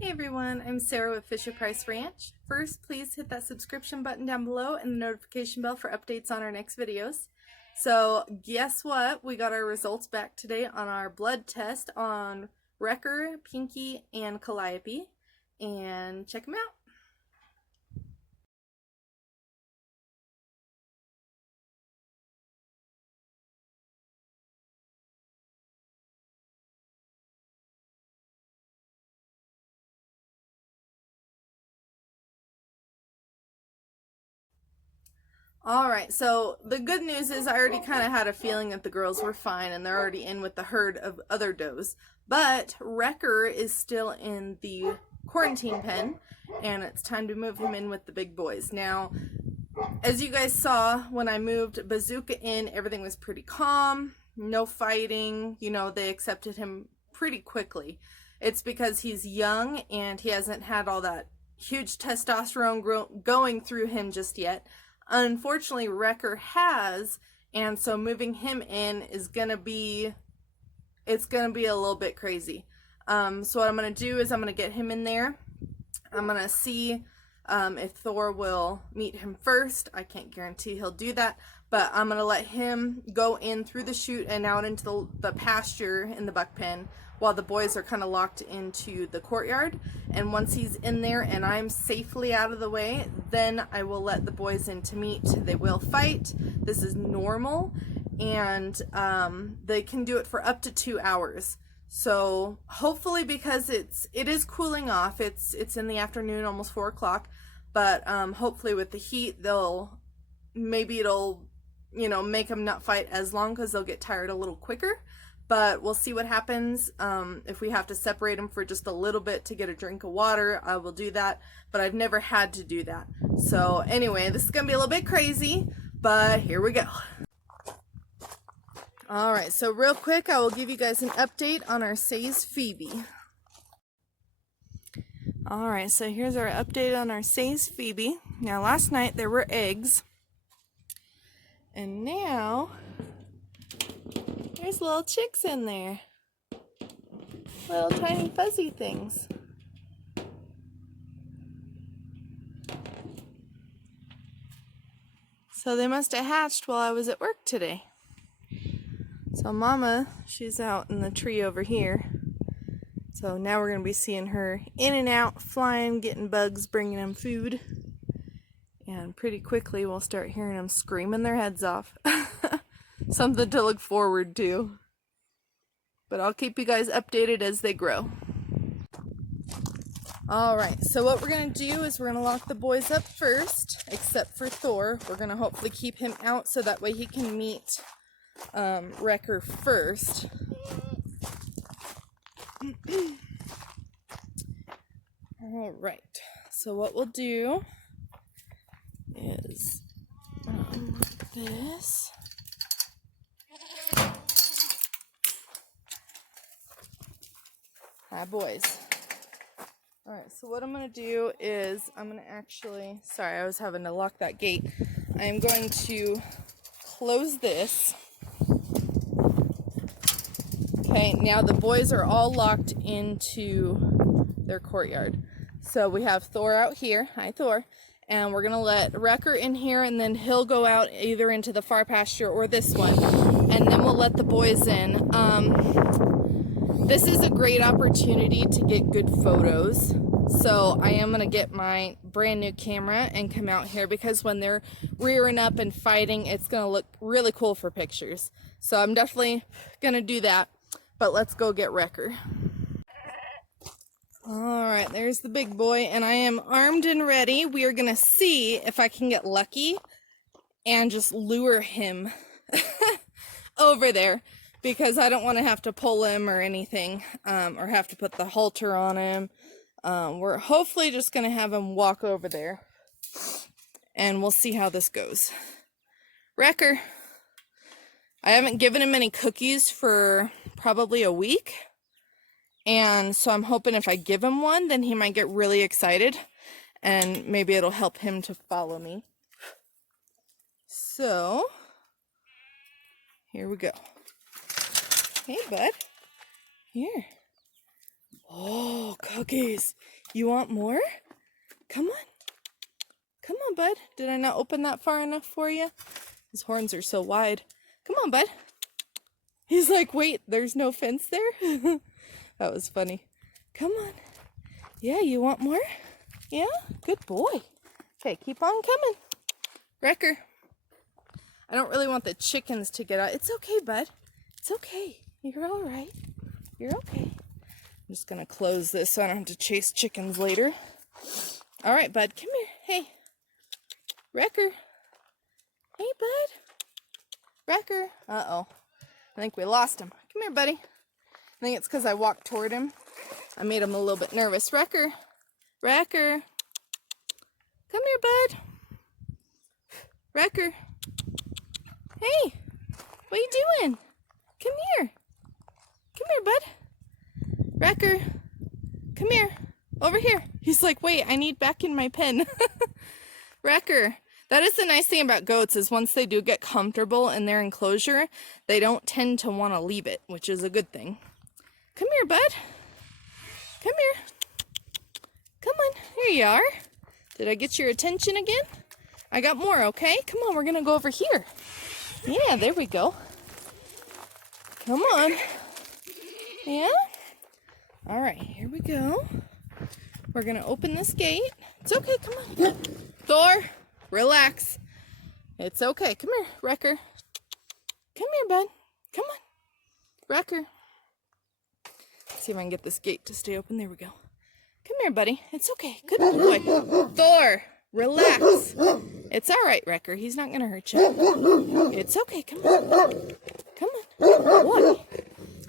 Hey everyone, I'm Sarah with Fisher Price Ranch. First, please hit that subscription button down below and the notification bell for updates on our next videos. So guess what? We got our results back today on our blood test on Wrecker, Pinky, and Calliope. And check them out. Alright, so the good news is I already kind of had a feeling that the girls were fine and they're already in with the herd of other does. But Wrecker is still in the quarantine pen and it's time to move him in with the big boys. Now, as you guys saw, when I moved Bazooka in, everything was pretty calm, no fighting, they accepted him pretty quickly. It's because he's young and he hasn't had all that huge testosterone going through him just yet. Unfortunately, Wrecker has, and so moving him in is gonna be a little bit crazy. So what I'm gonna do is I'm gonna get him in there. I'm gonna see if Thor will meet him first. I can't guarantee he'll do that, but I'm gonna let him go in through the chute and out into the pasture in the buck pen while the boys are kind of locked into the courtyard. And once he's in there and I'm safely out of the way, then I will let the boys in to meet. They will fight. This is normal, and they can do it for up to 2 hours. So hopefully, because it is cooling off, it's in the afternoon, almost 4 o'clock, but hopefully with the heat, it'll make them not fight as long because they'll get tired a little quicker. But we'll see what happens. If we have to separate them for just a little bit to get a drink of water, I will do that. But I've never had to do that. So anyway, this is going to be a little bit crazy, but here we go. Alright, so real quick, I will give you guys an update on our Say's Phoebe. Alright, so here's our update on our Say's Phoebe. Now, last night there were eggs. And now there's little chicks in there. Little tiny fuzzy things. So they must have hatched while I was at work today. So Mama, she's out in the tree over here. So now we're going to be seeing her in and out, flying, getting bugs, bringing them food. And pretty quickly we'll start hearing them screaming their heads off. Something to look forward to. But I'll keep you guys updated as they grow. Alright, so what we're going to do is we're going to lock the boys up first, except for Thor. We're going to hopefully keep him out so that way he can meet Wrecker first. Alright, so what we'll do is this. Hi, boys. Alright, so what I'm going to do is I'm going to actually, sorry, I was having to lock that gate. I am going to close this. Okay, now the boys are all locked into their courtyard. So we have Thor out here. Hi, Thor. And we're going to let Wrecker in here, and then he'll go out either into the far pasture or this one. And then we'll let the boys in. This is a great opportunity to get good photos. So I am going to get my brand new camera and come out here, because when they're rearing up and fighting, it's going to look really cool for pictures. So I'm definitely going to do that. But let's go get Wrecker. Alright, there's the big boy, and I am armed and ready. We are going to see if I can get lucky and just lure him over there, because I don't want to have to pull him or anything, or have to put the halter on him. We're hopefully just going to have him walk over there, and we'll see how this goes. Wrecker. I haven't given him any cookies for probably a week, and so I'm hoping if I give him one, then he might get really excited, and maybe it'll help him to follow me. So, here we go. Hey, bud. Here. Oh, cookies. You want more? Come on. Come on, bud. Did I not open that far enough for you? His horns are so wide. Come on, bud. He's like, wait, there's no fence there? That was funny. Come on. Yeah, you want more? Yeah? Good boy. Okay, keep on coming. Wrecker. I don't really want the chickens to get out. It's okay, bud. It's okay. You're all right. You're okay. I'm just going to close this so I don't have to chase chickens later. All right, bud. Come here. Hey. Wrecker. Hey, bud. Wrecker. Uh-oh. I think we lost him. Come here, buddy. I think it's because I walked toward him. I made him a little bit nervous. Wrecker. Wrecker. Come here, bud. Wrecker. Hey. What are you doing? Come here. Come here, bud. Wrecker. Come here. Over here. He's like, wait, I need back in my pen. Wrecker. That is the nice thing about goats is once they do get comfortable in their enclosure, they don't tend to want to leave it, which is a good thing. Come here, bud. Come here. Come on. Here you are. Did I get your attention again? I got more, okay? Come on, we're going to go over here. Yeah, there we go. Come on. Yeah? All right, here we go. We're going to open this gate. It's okay, come on. Thor, relax. It's okay. Come here, Wrecker. Come here, bud. Come on. Wrecker. Let's see if I can get this gate to stay open. There we go. Come here, buddy. It's okay. Good boy. Thor, relax. It's all right, Wrecker. He's not going to hurt you. It's okay. Come on. Come on. Boy.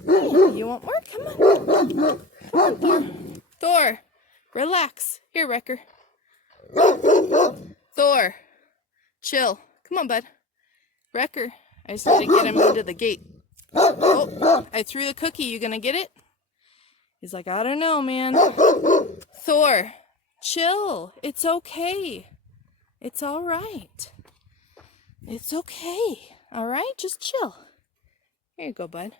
Hey, you want more? Come on. Come on, Thor. Thor, relax. Here, Wrecker. Thor, chill. Come on, bud. Wrecker, I just need to get him into the gate. Oh, I threw the cookie. You going to get it? He's like, I don't know, man. Thor, chill. It's okay. It's all right. It's okay. All right? Just chill. Here you go, bud.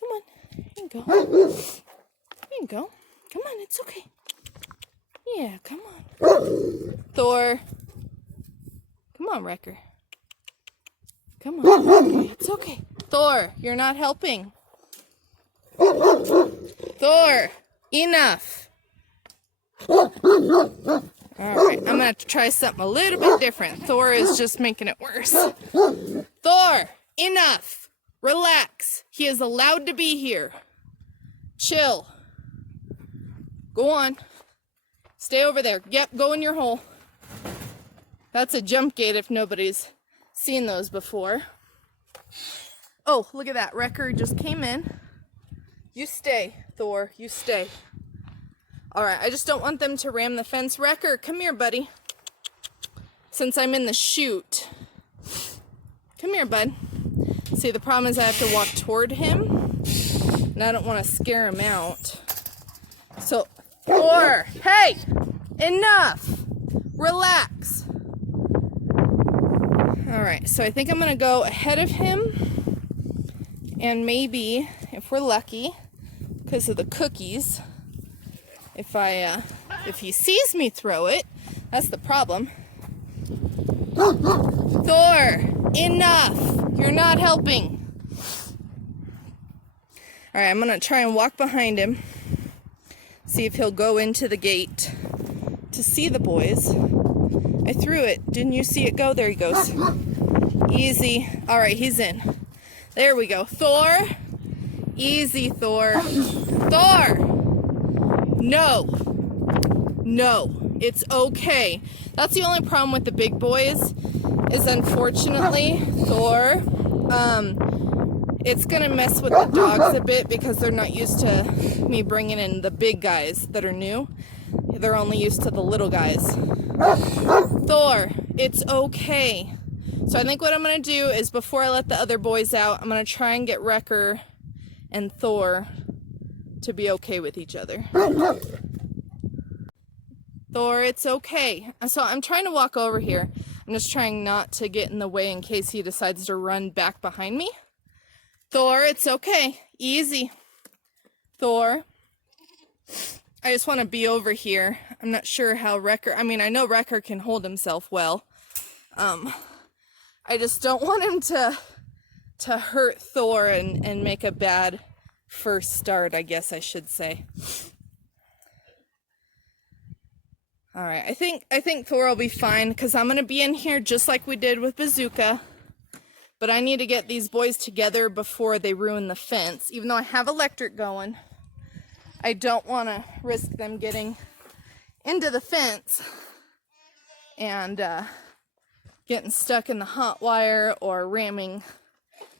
Come on. Here you go. Here you go. Come on. It's okay. Yeah, come on. Thor. Come on, Wrecker. Come on. It's okay. Thor, you're not helping. Thor, enough. All right, I'm going to have to try something a little bit different. Thor is just making it worse. Thor, enough. Relax. He is allowed to be here. Chill. Go on. Stay over there. Yep, go in your hole. That's a jump gate if nobody's seen those before. Oh, look at that. Wrecker just came in. You stay, Thor. You stay. All right, I just don't want them to ram the fence. Wrecker, come here, buddy. Since I'm in the chute. Come here, bud. See, the problem is I have to walk toward him, and I don't want to scare him out. So, Thor, hey, enough. Relax. All right, so I think I'm going to go ahead of him, and maybe, if we're lucky, because of the cookies, if he sees me throw it, that's the problem. Thor, enough. You're not helping. All right, I'm going to try and walk behind him. See if he'll go into the gate to see the boys. I threw it. Didn't you see it go? There he goes. Easy. All right, he's in. There we go. Thor. Easy, Thor. Thor! No. No. It's okay. That's the only problem with the big boys is unfortunately, Thor, it's going to mess with the dogs a bit because they're not used to me bringing in the big guys that are new. They're only used to the little guys. Thor, it's okay. So I think what I'm going to do is before I let the other boys out, I'm going to try and get Wrecker and Thor to be okay with each other. Thor, it's okay. So I'm trying to walk over here. I'm just trying not to get in the way in case he decides to run back behind me. Thor, it's okay. Easy. Thor. I just want to be over here. I'm not sure how Wrecker, I mean, I know Wrecker can hold himself well. I just don't want him to hurt Thor and make a bad first start, I guess I should say. All right, I think Thor will be fine because I'm gonna be in here just like we did with Bazooka. But I need to get these boys together before they ruin the fence. Even though I have electric going, I don't want to risk them getting into the fence and getting stuck in the hot wire or ramming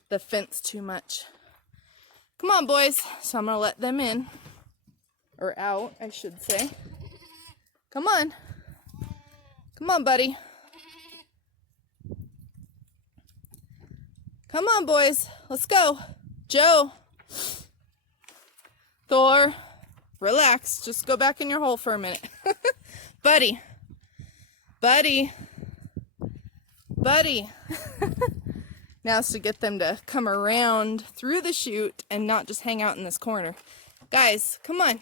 the fence too much. Come on, boys. So I'm gonna let them in, or out, I should say. Come on. Come on, buddy. Come on, boys. Let's go. Joe. Thor. Relax. Just go back in your hole for a minute. Buddy. Buddy. Buddy. Now it's to get them to come around through the chute and not just hang out in this corner. Guys, come on.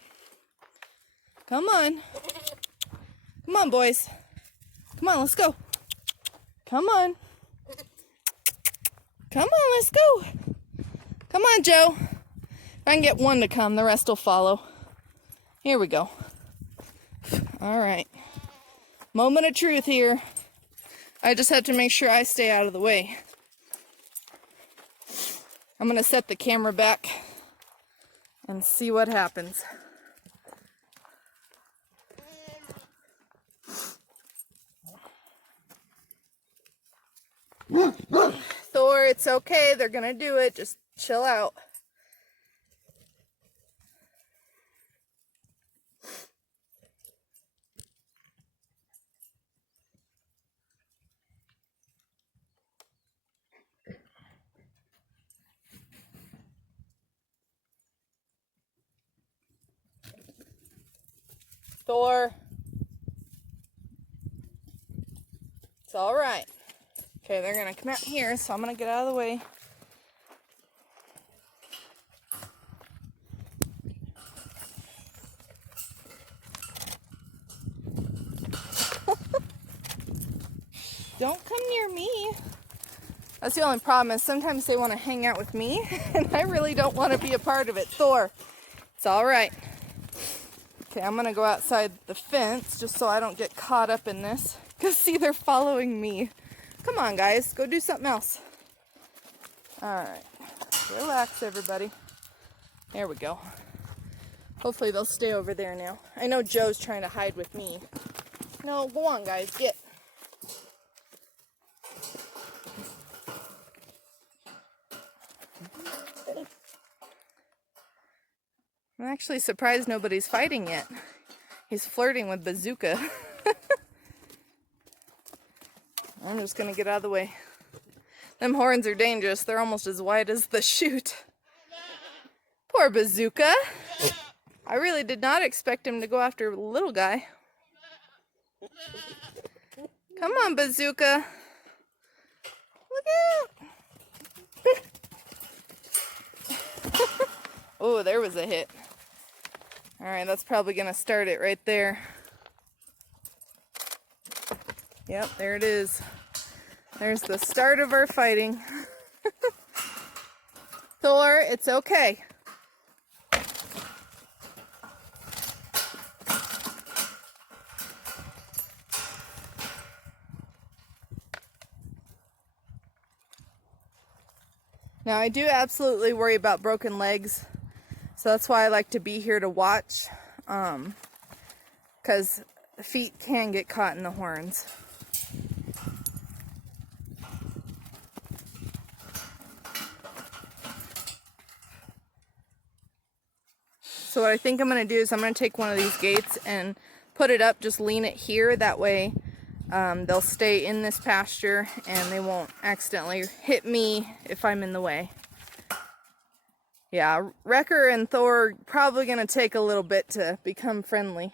Come on. Come on, boys. Come on, let's go. Come on. Come on, let's go. Come on, Joe. If I can get one to come, the rest will follow. Here we go. All right. Moment of truth here. I just have to make sure I stay out of the way. I'm going to set the camera back and see what happens. Thor, it's okay. They're going to do it. Just chill out. Thor. It's all right. Okay, they're going to come out here, so I'm going to get out of the way. Don't come near me. That's the only problem is sometimes they want to hang out with me, and I really don't want to be a part of it. Thor, it's all right. Okay, I'm going to go outside the fence just so I don't get caught up in this. Because, see, they're following me. Come on, guys. Go do something else. All right. Relax, everybody. There we go. Hopefully they'll stay over there now. I know Joe's trying to hide with me. No, go on, guys. Get. I'm actually surprised nobody's fighting yet. He's flirting with Bazooka. I'm just gonna get out of the way. Them horns are dangerous. They're almost as wide as the chute. Poor Bazooka. I really did not expect him to go after the little guy. Come on, Bazooka. Look out. Oh, there was a hit. All right, that's probably gonna start it right there. Yep, there it is. There's the start of our fighting. Thor, it's okay. Now, I do absolutely worry about broken legs, so that's why I like to be here to watch, because feet can get caught in the horns. So what I think I'm going to do is I'm going to take one of these gates and put it up, just lean it here, that way they'll stay in this pasture and they won't accidentally hit me if I'm in the way. Yeah, Wrecker and Thor are probably going to take a little bit to become friendly.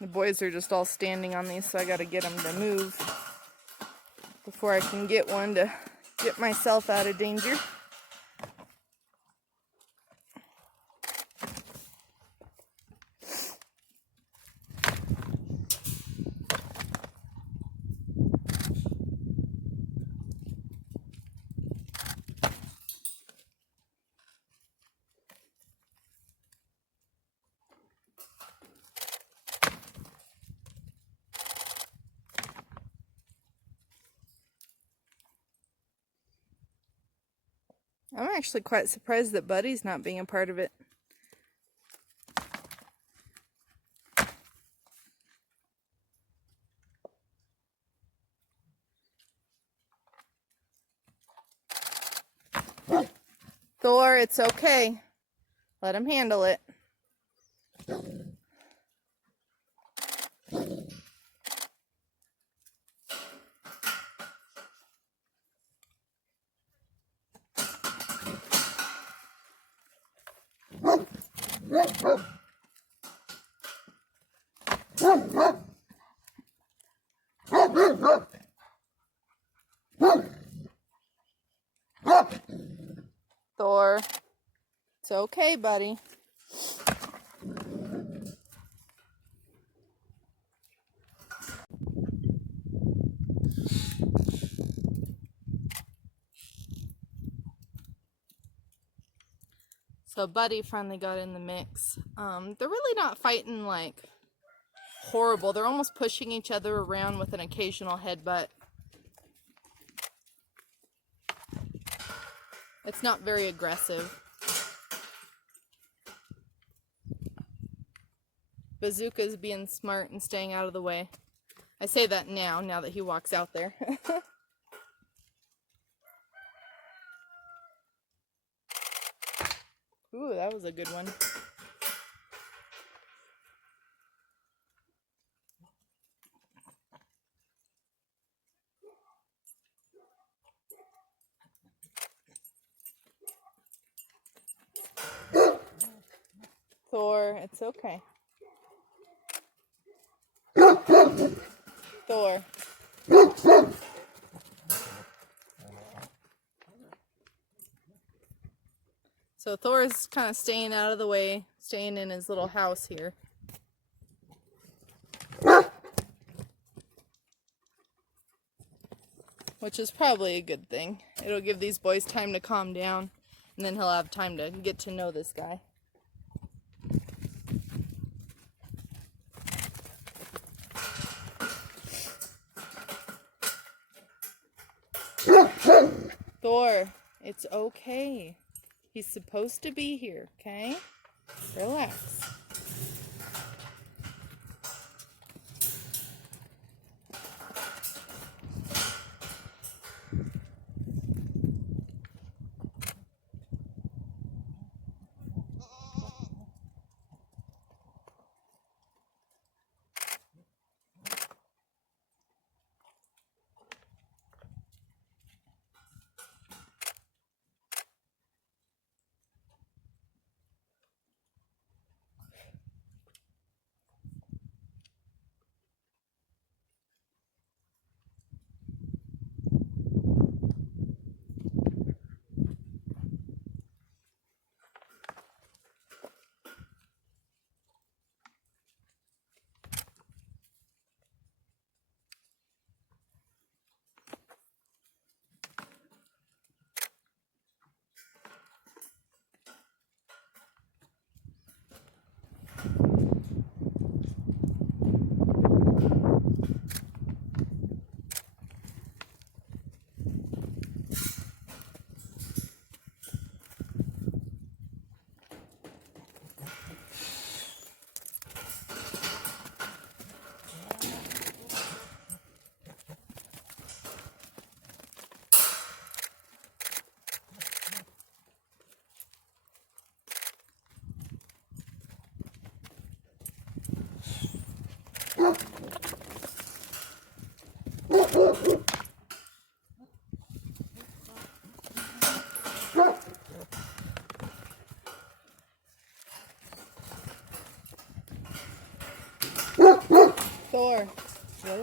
The boys are just all standing on these, so I gotta get them to move before I can get one to get myself out of danger. I'm actually quite surprised that Buddy's not being a part of it. Thor, it's okay. Let him handle it. Thor, it's okay, buddy. So Buddy finally got in the mix. They're really not fighting like horrible. They're almost pushing each other around with an occasional headbutt. It's not very aggressive. Bazooka's being smart and staying out of the way. I say that now that he walks out there. Ooh, that was a good one. Thor, it's okay. Thor. So Thor's kind of staying out of the way, staying in his little house here. Which is probably a good thing. It'll give these boys time to calm down, and then he'll have time to get to know this guy. Thor, it's okay. He's supposed to be here, okay? Relax.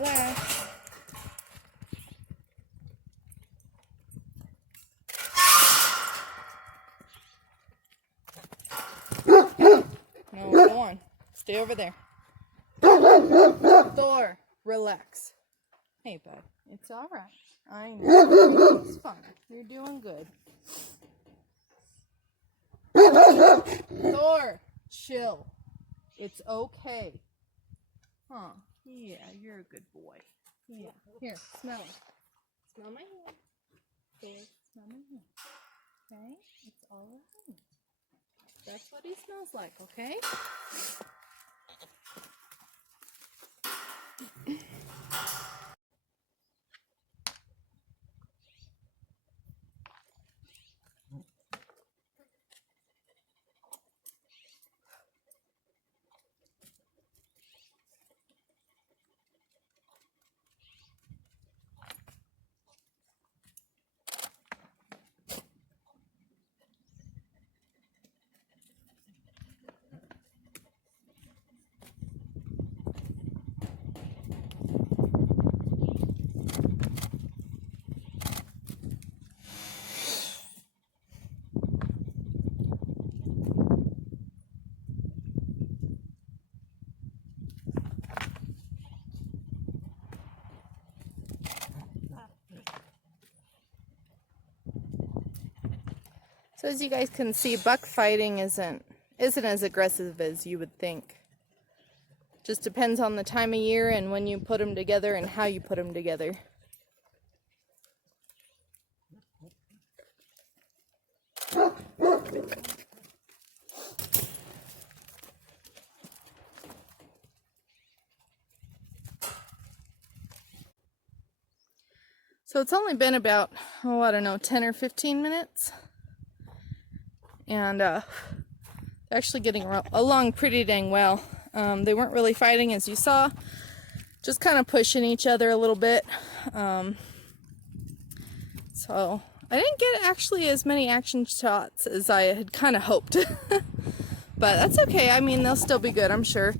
relax. No, go on. Stay over there. Thor, relax. Hey, bud. It's all right. I know. It's fine. You're doing good. Thor, chill. It's okay. Huh. Yeah, you're a good boy. Yeah. Here, smell it. Smell my hand. There, smell my hand. Okay? It's all right. That's what he smells like, okay? So as you guys can see, buck fighting isn't as aggressive as you would think. Just depends on the time of year and when you put them together and how you put them together. So it's only been about, oh, I don't know, 10 or 15 minutes. And actually getting along pretty dang well. They weren't really fighting, as you saw, just kind of pushing each other a little bit. So I didn't get actually as many action shots as I had kind of hoped. But that's okay. I mean, they'll still be good, I'm sure.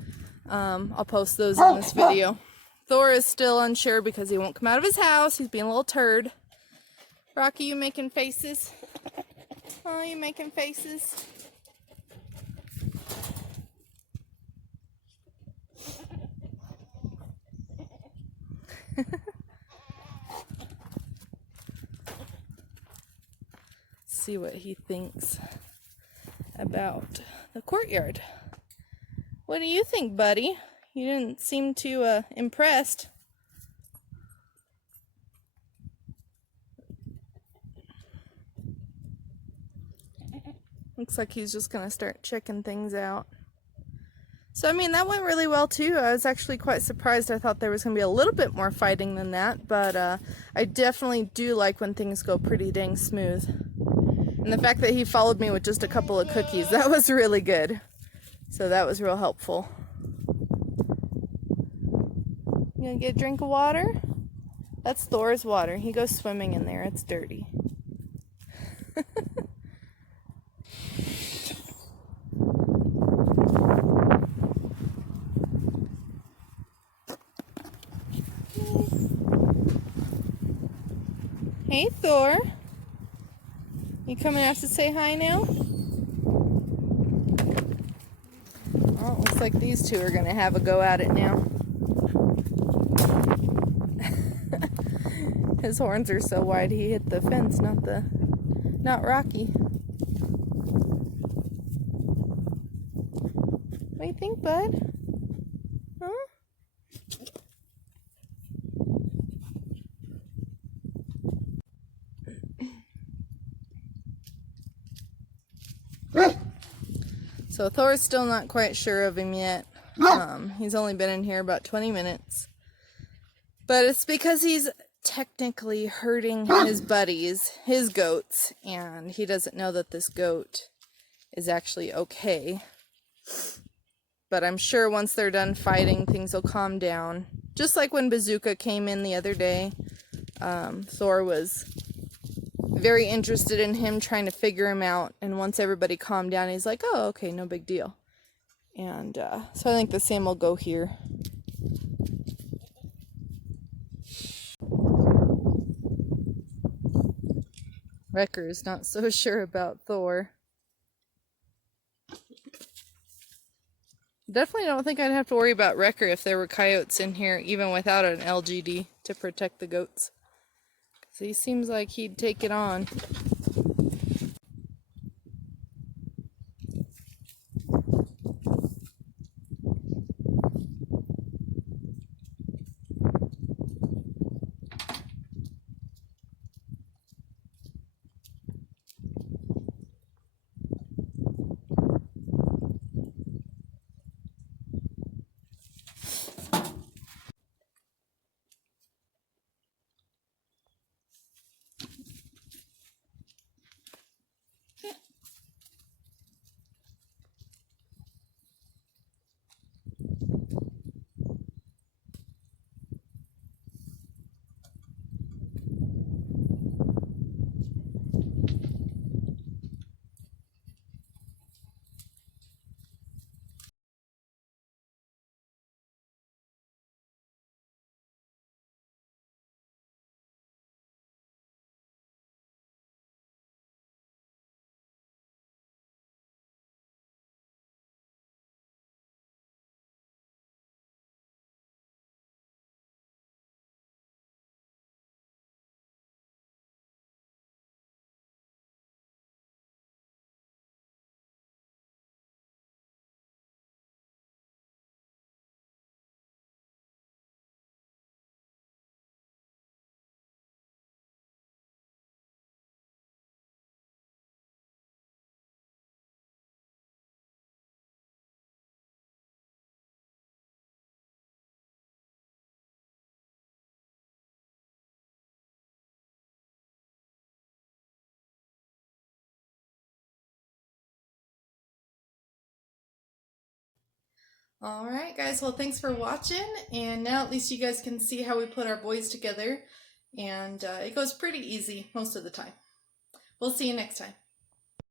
I'll post those in this video. Thor is still unsure because he won't come out of his house. He's being a little turd. Rocky, you making faces? Oh, you making faces? See what he thinks about the courtyard. What do you think, buddy? You didn't seem too impressed. Looks like he's just gonna start checking things out. So, I mean, that went really well too. I was actually quite surprised. I thought there was gonna be a little bit more fighting than that, but I definitely do like when things go pretty dang smooth. And the fact that he followed me with just a couple of cookies, that was really good. So that was real helpful. You gonna get a drink of water? That's Thor's water. He goes swimming in there. It's dirty. Hey, Thor. You coming out to say hi now? Well, it looks like these two are going to have a go at it now. His horns are so wide he hit the fence, not Rocky. What do you think, bud? Huh? So Thor's still not quite sure of him yet. He's only been in here about 20 minutes. But it's because he's technically hurting his buddies, his goats, and he doesn't know that this goat is actually okay. But I'm sure once they're done fighting, things will calm down. Just like when Bazooka came in the other day, Thor was very interested in him, trying to figure him out, and once everybody calmed down, he's like, oh, okay, no big deal. And so I think the same will go here. Wrecker's not so sure about Thor. Definitely don't think I'd have to worry about Wrecker if there were coyotes in here, even without an LGD to protect the goats. 'Cause he seems like he'd take it on. Alright guys, well thanks for watching, and now at least you guys can see how we put our boys together, and it goes pretty easy most of the time. We'll see you next time.